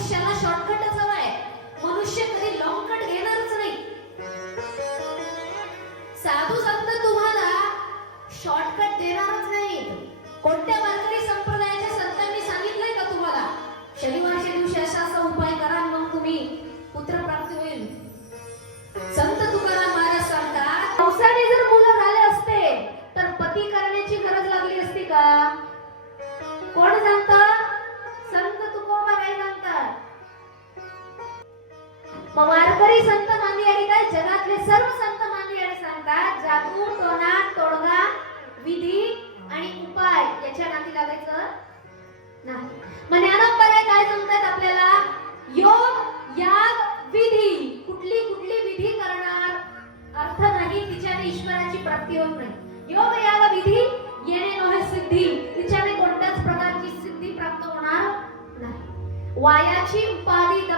मनुष्याला शॉर्टकटच हवाय. मनुष्य कधी लॉंग कट घेणारच नाही. साधू संत तुम्हाला शॉर्टकट देणारच नाही. कोणत्या वारकरी संप्रदायाच्या संतांनी सांगितलंय का तुम्हाला शनिवारच्या दिवशी असा असा उपाय करा मग तुम्ही पुत्रप्राप्ती होईल? संत तुकाराम महाराज सांगतात, पावसाने जर मुलं झाले असते तर पती करण्याची गरज लागली असती का? कोण सांगतं? संत तुकोबाराय सांगतात. मग वारकरी संत मांदियाडी काय जगातले सर्व संत मांदियाडी सांगतात, जादू, टोना, तोडगा, विधी आणि उपाय याच्या नादी लागायचं नाही. मग ज्ञानोबराय काय सांगतात आपल्याला? योग, याग, विधी. कुठली कुठली विधी करणार? अर्थ नाही तिच्याने ईश्वराची प्राप्ती होत नाही. योग, याग, विधी येणे नव्हे सिद्धी. तिच्याने कोणत्याच प्रकारची सिद्धी प्राप्त होणार नाही. वायाची उपाधी